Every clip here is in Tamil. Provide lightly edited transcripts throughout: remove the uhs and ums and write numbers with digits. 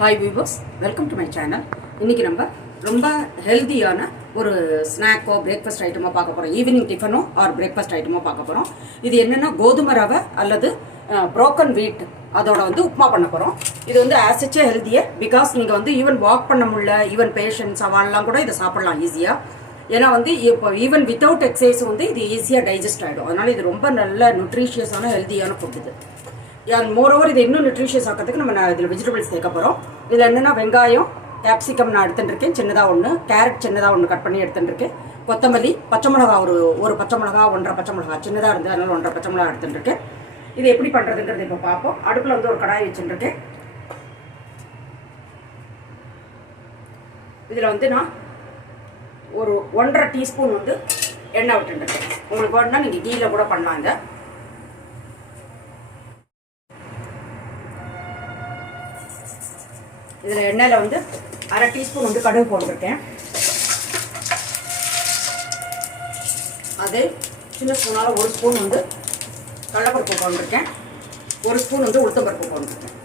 Hi viewers, welcome to my channel. இன்றைக்கி நம்ம ரொம்ப ஹெல்த்தியான ஒரு ஸ்நாக்கோ பிரேக்ஃபாஸ்ட் ஐட்டமோ பார்க்க போகிறோம். ஈவினிங் டிஃபனோ ஆர் பிரேக்ஃபாஸ்ட் ஐட்டமோ பார்க்க போகிறோம். இது என்னென்னா கோதுமை ரவை அல்லது ப்ரோக்கன் வீட் அதோட உப்புமா பண்ண போகிறோம். இது ஆசிச்சே ஹெல்த்தியே பிகாஸ் நீங்கள் ஈவன் வாக் பண்ண முடியல, ஈவன் பேஷண்ட்ஸ் அவெல்லாம் கூட இதை சாப்பிடலாம் ஈஸியாக. ஏன்னா இப்போ ஈவன் வித்தவுட் எக்ஸசைஸ் இது ஈஸியாக டைஜஸ்ட் ஆகிடும். அதனால் இது ரொம்ப நல்ல நியூட்ரிஷியஸான ஹெல்த்தியான ஃபுட் இது. மோரோவர் இது இன்னும் நியூட்ரிஷியஸ் ஆக்கிறதுக்கு நம்ம இதில் வெஜிடபிள்ஸ் சேர்க்க போகிறோம். இதில் என்னென்னா வெங்காயம், கேப்சிகம் நான் எடுத்துட்டுருக்கேன் சின்னதாக ஒன்று, கேரட் சின்னதாக ஒன்று கட் பண்ணி எடுத்துட்டுருக்கேன், கொத்தமல்லி, பச்சை மிளகா ஒரு பச்சை மிளகா, 1.5 பச்சை மிளகா சின்னதாக இருந்தது, அதனால் 1.5 பச்சை மிளகா எடுத்துட்டுருக்கேன். இது எப்படி பண்ணுறதுங்கிறது இப்போ பார்ப்போம். அடுப்பில் ஒரு கடாய் வச்சுட்டுருக்கேன். இதில் நான் ஒரு 1.5 டீஸ்பூன் எண்ணெய் விட்டுருக்கேன். உங்களுக்கு வேணுன்னா நீங்கள் கீழே கூட பண்ணலாங்க. இதில் எண்ணெயில் 1/2 டீஸ்பூன் கடுகு போட்டிருக்கேன். அதே சின்ன ஸ்பூனால் 1 ஸ்பூன் கடலைப்பருப்பு போட்டிருக்கேன், 1 ஸ்பூன் உளுத்தம்பருப்பு போட்டிருக்கேன்.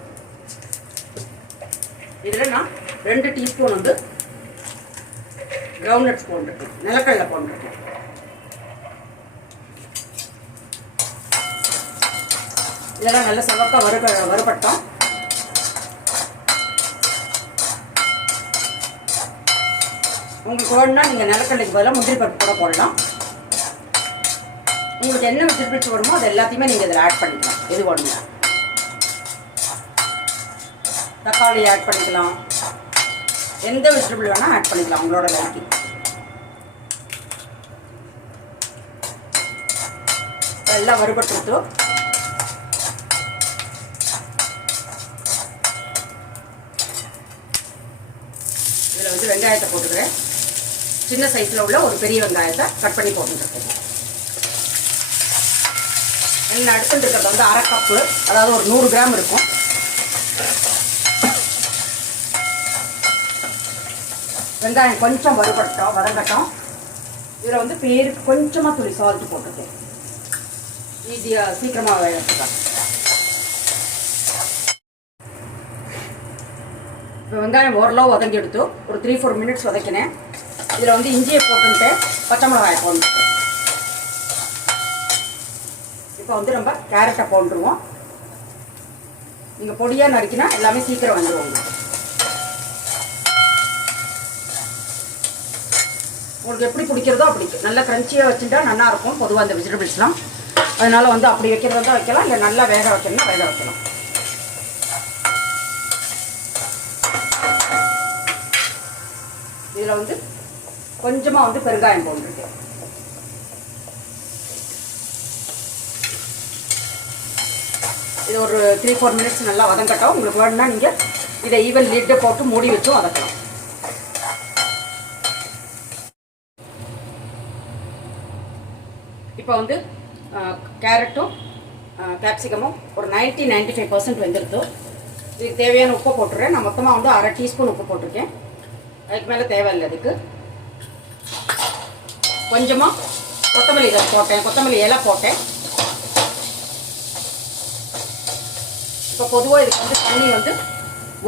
இதில் நான் 2 டீஸ்பூன் கிரவுண்ட்நட்ஸ் போட்டிருக்கேன், நிலக்கடலை போட்டிருக்கேன். இதெல்லாம் நல்லா சவக்காக வறுபட்டோம். உங்களுக்கு வேணும்னா நீங்கள் நிலக்கடலைக்கு பதிலாக முந்திரி பருப்பு கூட போடலாம். உங்களுக்கு என்ன வெஜிடபிள்ஸ் வேணுமோ அது எல்லாத்தையுமே நீங்கள் இதில் ஆட் பண்ணிக்கலாம். எது வேணுங்க, தக்காளி ஆட் பண்ணிக்கலாம், எந்த வெஜிடபிள் வேணால் ஆட் பண்ணிக்கலாம் உங்களோட லைக்கு. எல்லாம் வறுபட்டுருத்தோ. இதில் வெங்காயத்தை போட்டுக்கிறேன். சின்ன சைஸில் உள்ள ஒரு பெரிய வெங்காயத்தை கட் பண்ணி போட்டுருக்கேன். என்ன அடுத்துட்டு இருக்கிறது 1/2 கப்பு, அதாவது ஒரு 100 கிராம் இருக்கும். வெங்காயம் கொஞ்சம் வதங்கட்டும். இதில் பேருக்கு கொஞ்சமாக துளி சால்ட் போட்டிருக்கேன், ஈஸியாக சீக்கிரமாக வேகிறதுக்காக. இப்போ வெங்காயம் ஓரளவு வதங்கி எடுத்து ஒரு 3-4 மினிட்ஸ் வதக்கினேன். இதில் இஞ்சியை போட்டுட்டு பச்சை மிளகாயை போட்டுருக்கேன். இப்போ நம்ம கேரட்டை போட்டுருவோம். நீங்கள் பொடியாக நறுக்கினா எல்லாமே சீக்கிரம் வந்துடுவோங்க. உங்களுக்கு எப்படி பிடிக்கிறதோ அப்படி நல்லா க்ரன்ச்சியாக வச்சுட்டா நல்லாயிருக்கும் பொதுவாக அந்த வெஜிடபிள்ஸ்லாம். அதனால் அப்படி வைக்கிறதா வைக்கலாம், இல்லை நல்லா வேக வைக்கணும்னா வேக வைக்கலாம். இதில் கொஞ்சமாக பெருங்காயம் போட்டுருக்கேன். இது ஒரு 3-4 மினிட்ஸ் நல்லா வதங்கட்டும். உங்களுக்கு வேணும்னா நீங்கள் இதை ஈவன் லிட்டை போட்டு மூடி வச்சும் வதக்கலாம். இப்போ கேரட்டும் கேப்சிகமும் ஒரு 90-95% வெந்துருது. இதுக்கு தேவையான உப்பை போட்டுறேன். நான் மொத்தமாக 1/2 டீஸ்பூன் உப்பு போட்டிருக்கேன். அதுக்கு மேலே தேவையில்லை. அதுக்கு கொஞ்சமாக கொத்தமல்லி போட்டேன், கொத்தமல்லி இலை போட்டேன். இப்போ பொதுவாக இதுக்கு தண்ணி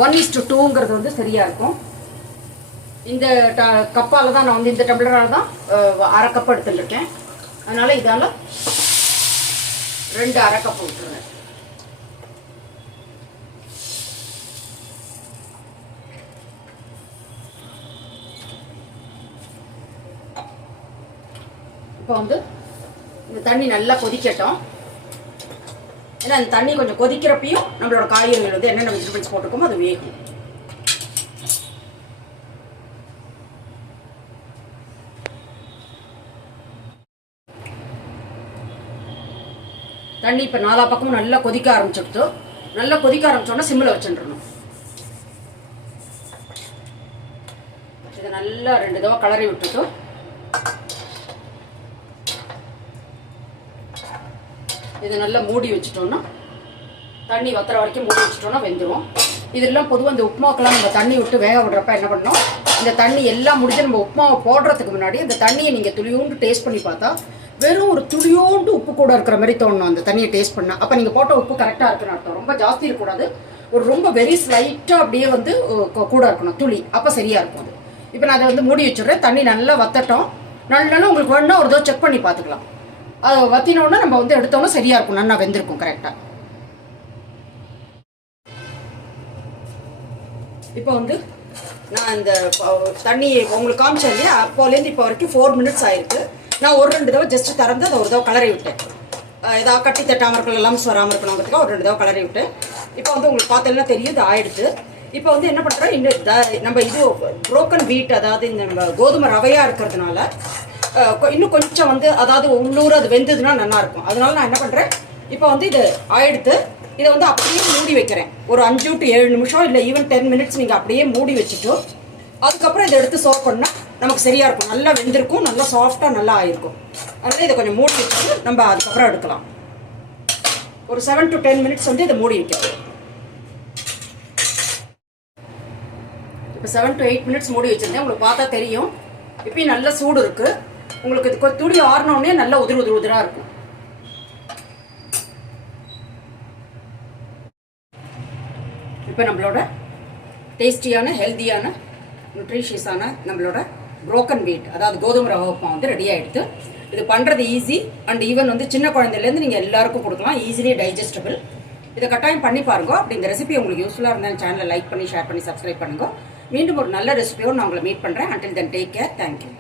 1:2ங்கிறது சரியாக இருக்கும். இந்த கப்பால் தான் நான் இந்த டம்ளரால் தான் 1/2 கப் எடுத்துட்டுருக்கேன். அதனால் இதால் 2 1/2 கப் விட்டுருவேன். இப்போ இந்த தண்ணி நல்லா கொதிக்கட்டும். ஏன்னா அந்த தண்ணி கொஞ்சம் கொதிக்கிறப்பையும் நம்மளோட காய்கறிகள் என்னென்ன வெஜிடபிள்ஸ் போட்டிருக்கோமோ அது வேகும். தண்ணி இப்போ 4 பக்கமும் நல்லா கொதிக்க ஆரம்பிச்சுடுத்து. நல்லா கொதிக்க ஆரம்பிச்சோன்னா சிம்மில் வச்சுட்டுருணும். இதை நல்லா 2 தடவை கலரி விட்டுட்டு இதை நல்லா மூடி வச்சுட்டோன்னா, தண்ணி வத்துற வரைக்கும் மூடி வச்சுட்டோன்னா வெந்துடும். இதெல்லாம் பொதுவாக இந்த உப்புமாக்கெல்லாம் நம்ம தண்ணி விட்டு வேக விடுறப்ப என்ன பண்ணோம், இந்த தண்ணி எல்லாம் முடிஞ்சு நம்ம உப்புமாவை போடுறதுக்கு முன்னாடி இந்த தண்ணியை நீங்கள் துளியோண்டு டேஸ்ட் பண்ணி பார்த்தா வெறும் ஒரு துளியோண்டு உப்பு கூட இருக்கிற மாதிரி தோணும் அந்த தண்ணியை டேஸ்ட் பண்ணால். அப்போ நீங்கள் போட்ட உப்பு கரெக்டாக இருக்குன்னு அர்த்தம். ரொம்ப ஜாஸ்தி இருக்கக்கூடாது, ஒரு ரொம்ப வெரி ஸ்லைட்டாக அப்படியே வந்து கூட இருக்கணும் துளி, அப்போ சரியாக இருக்கும் அது. இப்போ நான் அதை வந்து மூடி வச்சுடுறேன். தண்ணி நல்லா வத்தட்டும். நல்லா உங்களுக்கு வேணும்னா ஒரு தடவை செக் பண்ணி பார்த்துக்கலாம். அதை வத்தினோன்னா நம்ம வந்து எடுத்தோன்னா சரியாக இருக்கும், நல்லா வெந்திருக்கும் கரெக்டாக. இப்போ வந்து நான் இந்த தண்ணி உங்களுக்கு காமிச்சேன் இல்லையா, அப்போலேருந்து இப்போ வரைக்கும் 4 மினிட்ஸ் ஆயிருக்கு. நான் ஒரு 2 தடவை ஜஸ்ட் திறந்து அதை ஒரு தடவை கலரி விட்டேன். ஏதாவது கட்டி தட்டாமல் இருக்கணும், லம்ஸ் வராமல் இருக்கணுங்கிறதுக்காக ஒரு 2 தடவை கலரி விட்டேன். இப்போ வந்து உங்களுக்கு பார்த்தீங்கன்னா தெரியும் இது ஆயிடுது. இப்போ வந்து என்ன பண்ணுறோம், இந்த நம்ம இது புரோக்கன் வீட், அதாவது இந்த நம்ம கோதுமை ரவையாக இருக்கிறதுனால இன்னும் கொஞ்சம் வந்து அதாவது உள்ளூர் அது வெந்ததுன்னா நல்லாயிருக்கும். அதனால நான் என்ன பண்ணுறேன், இப்போ வந்து இது ஆயிடுத்து. இதை வந்து அப்படியே மூடி வைக்கிறேன் ஒரு 5 to 7 நிமிஷம், இல்லை ஈவன் 10 மினிட்ஸ் நீங்கள் அப்படியே மூடி வச்சுட்டு அதுக்கப்புறம் இதை எடுத்து சர்வ் பண்ணால் நமக்கு சரியாக இருக்கும். நல்லா வெந்திருக்கும், நல்லா சாஃப்டாக நல்லா ஆயிருக்கும். அதனால் இதை கொஞ்சம் மூடி வச்சுட்டு நம்ம அதுக்கப்புறம் எடுக்கலாம். ஒரு 7 to 10 மினிட்ஸ் வந்து இதை மூடி வைக்கிறோம். இப்போ 7 to 8 மினிட்ஸ் மூடி வச்சுருந்தேன். உங்களுக்கு பார்த்தா தெரியும் இப்பயும் நல்ல சூடு இருக்குது. உங்களுக்கு இது துணி ஆறினோடனே நல்லா உதிராக இருக்கும். இப்போ நம்மளோட டேஸ்டியான ஹெல்த்தியான நியூட்ரிஷியஸான நம்மளோட புரோக்கன் வீட், அதாவது கோதுமை ரவை உப்புமா வந்து ரெடி ஆகிடுது. இது பண்ணுறது ஈஸி அண்ட் ஈவன் வந்து சின்ன குழந்தைலேருந்து நீங்கள் எல்லாருக்கும் கொடுக்கலாம், ஈஸிலி டைஜஸ்டபிள். இதை கட்டாயம் பண்ணி பாருங்க. அப்படி இந்த ரெசிபி உங்களுக்கு யூஸ்ஃபுல்லாக இருந்தால் சேனலை லைக் பண்ணி ஷேர் பண்ணி சப்ஸ்கிரைப் பண்ணுங்க. மீண்டும் ஒரு நல்ல ரெசிபியோடு நான் உங்களை மீட் பண்ணுறேன். Until then take care. Thank you.